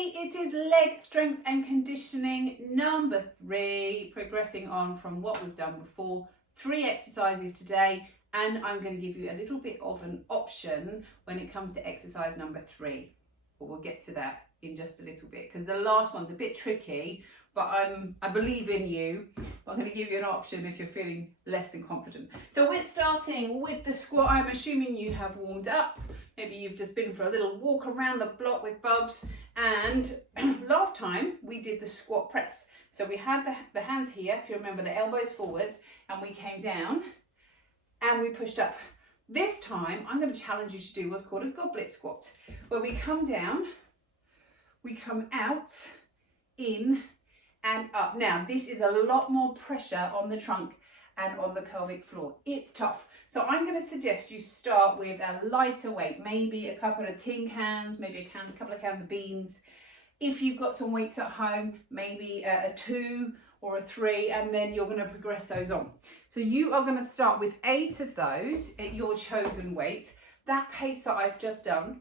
Today it is leg strength and conditioning number 3, progressing on from what we've done before. 3 exercises today, and I'm going to give you a little bit of an option when it comes to exercise number 3. But we'll get to that in just a little bit because the last one's a bit tricky, but I believe in you. I'm going to give you an option if you're feeling less than confident. So we're starting with the squat. I'm assuming you have warmed up. Maybe you've just been for a little walk around the block with Bubs. And last time we did the squat press. So we had the hands here, if you remember, the elbows forwards, and we came down and we pushed up. This time I'm going to challenge you to do what's called a goblet squat, where we come down, we come out, in and up. Now this is a lot more pressure on the trunk and on the pelvic floor. It's tough. So I'm going to suggest you start with a lighter weight, maybe a couple of tin cans, maybe a couple of cans of beans. If you've got some weights at home, maybe a 2 or a 3, and then you're going to progress those on. So you are going to start with 8 of those at your chosen weight. That pace that I've just done,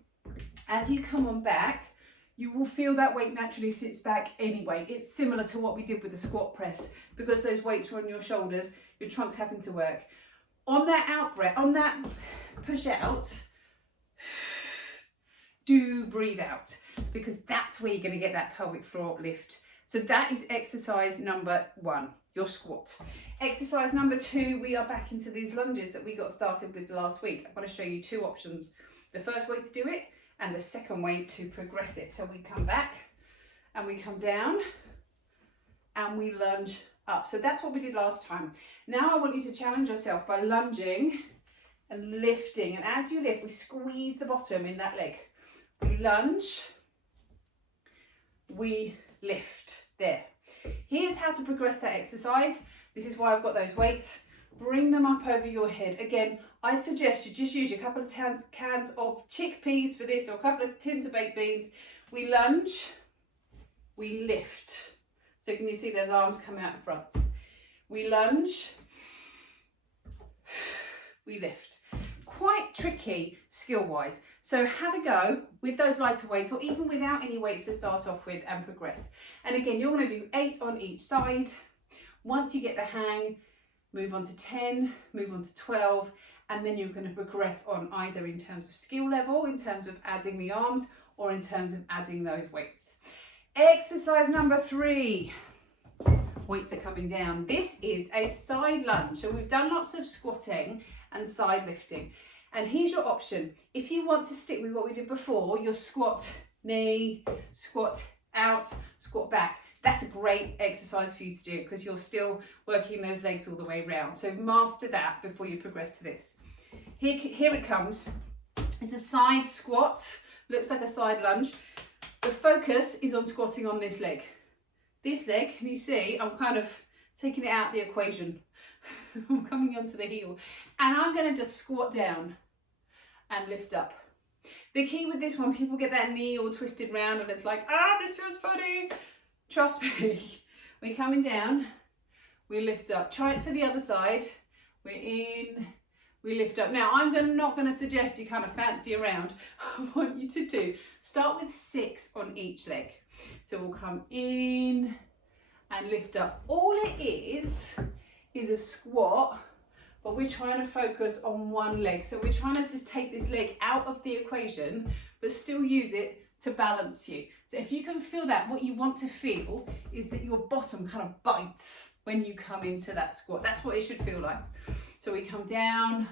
as you come on back, you will feel that weight naturally sits back anyway. It's similar to what we did with the squat press, because those weights were on your shoulders, your trunk's having to work. On that out breath, on that push out, do breathe out, because that's where you're going to get that pelvic floor lift. So that is exercise number 1, your squat. Exercise number 2, we are back into these lunges that we got started with last week. I'm going to show you 2 options. The first way to do it and the second way to progress it. So we come back and we come down and we lunge up. So that's what we did last time. Now I want you to challenge yourself by lunging and lifting. And as you lift, we squeeze the bottom in that leg. We lunge, we lift. There. Here's how to progress that exercise. This is why I've got those weights. Bring them up over your head. Again, I'd suggest you just use a couple of cans of chickpeas for this, or a couple of tins of baked beans. We lunge, we lift. So can you see those arms come out in front? We lunge, we lift. Quite tricky skill-wise. So have a go with those lighter weights, or even without any weights to start off with, and progress. And again, you're going to do 8 on each side. Once you get the hang, move on to 10, move on to 12, and then you're going to progress on either in terms of skill level, in terms of adding the arms, or in terms of adding those weights. Exercise number 3. Weights are coming down. This is a side lunge. So we've done lots of squatting and side lifting. And here's your option. If you want to stick with what we did before, your squat knee, squat out, squat back. That's a great exercise for you to do, because you're still working those legs all the way around. So master that before you progress to this. Here it comes. It's a side squat. Looks like a side lunge. The focus is on squatting on this leg. This leg, can you see, I'm kind of taking it out of the equation. I'm coming onto the heel. And I'm going to just squat down and lift up. The key with this one, people get that knee all twisted round and it's like, this feels funny. Trust me, we're coming down, we lift up. Try it to the other side. We're in, we lift up. Now, I'm not going to suggest you kind of fancy around. I want you to start with 6 on each leg. So we'll come in and lift up. All it is a squat, but we're trying to focus on one leg. So we're trying to just take this leg out of the equation, but still use it to balance you. So if you can feel that, what you want to feel is that your bottom kind of bites when you come into that squat. That's what it should feel like. So we come down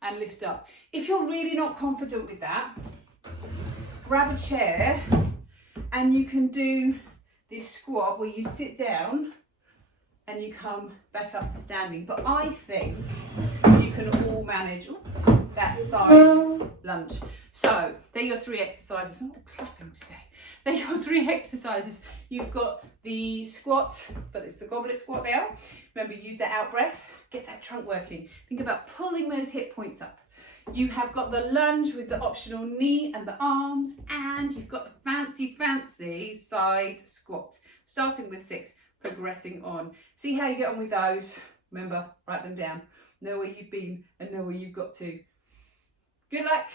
and lift up. If you're really not confident with that, grab a chair and you can do this squat where you sit down and you come back up to standing. But I think you can all manage that side lunge. So they're your 3 exercises. I'm not clapping today. They're your 3 exercises. You've got the squat, but it's the goblet squat now. Remember, use that out breath. Get that trunk working. Think about pulling those hip points up. You have got the lunge with the optional knee and the arms, and you've got the fancy side squat. Starting with 6, progressing on. See how you get on with those. Remember, write them down. Know where you've been and know where you've got to. Good luck.